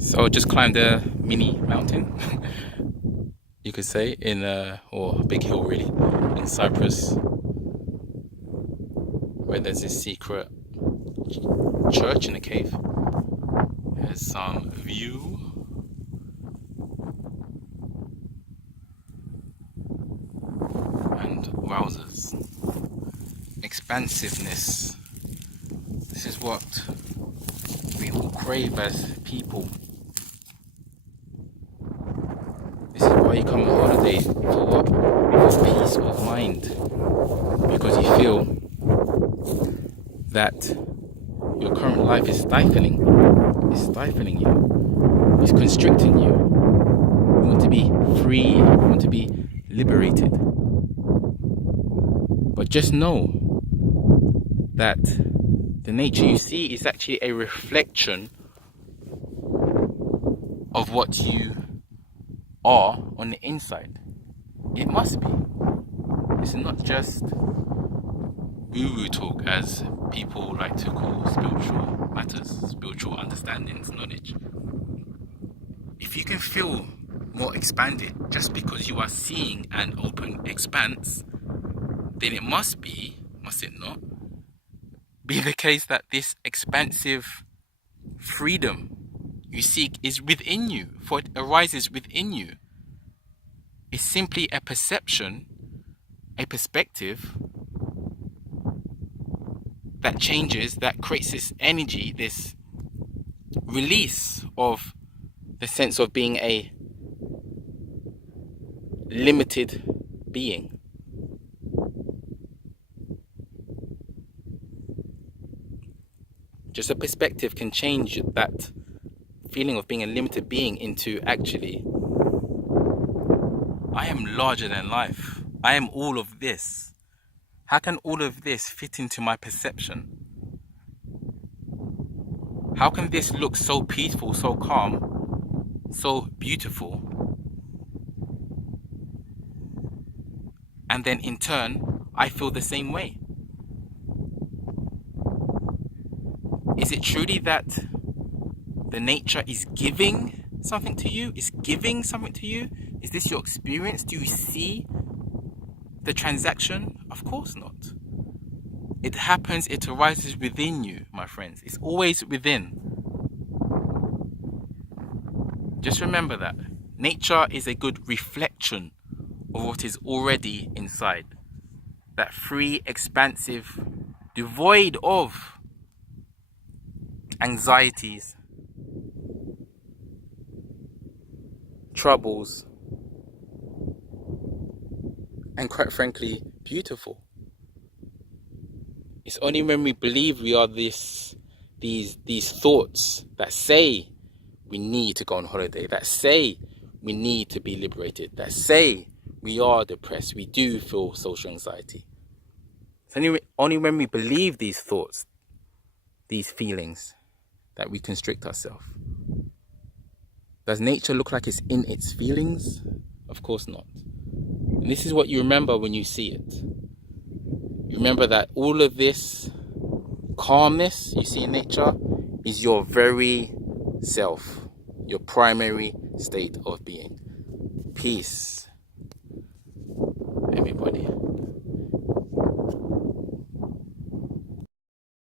So just climbed a mini mountain, you could say, or a big hill really, in Cyprus, where there's this secret church in a cave. There's some view and wowzers. Expansiveness. This is what we all crave as people. This is why you come on holiday, for what? For peace of mind. Because you feel that your current life is stifling. It's stifling you. It's constricting you. You want to be free. You want to be liberated. But just know that the nature you see is actually a reflection of what you are on the inside. It must be. It's not just woo-woo talk, as people like to call spiritual matters, spiritual understandings, knowledge. If you can feel more expanded just because you are seeing an open expanse, then it must it not, be the case that this expansive freedom you seek is within you, for it arises within you. It's simply a perception, a perspective that changes, that creates this energy, this release of the sense of being a limited being. Just a perspective can change that feeling of being a limited being into actually, I am larger than life. I am all of this. How can all of this fit into my perception? How can this look so peaceful, so calm, so beautiful? And then in turn, I feel the same way. Is it truly that the nature is giving something to you? Is giving something to you? Is this your experience? Do you see the transaction? Of course not. It happens, it arises within you, my friends. It's always within. Just remember that. Nature is a good reflection of what is already inside. That free, expansive, devoid of anxieties, troubles, and quite frankly, beautiful. It's only when we believe we are these thoughts that say we need to go on holiday, that say we need to be liberated, that say we are depressed, we do feel social anxiety. It's only when we believe these thoughts, these feelings, that we constrict ourselves. Does nature look like it's in its feelings? Of course not. And this is what you remember when you see it. You remember that all of this calmness you see in nature is your very self, your primary state of being. Peace, everybody.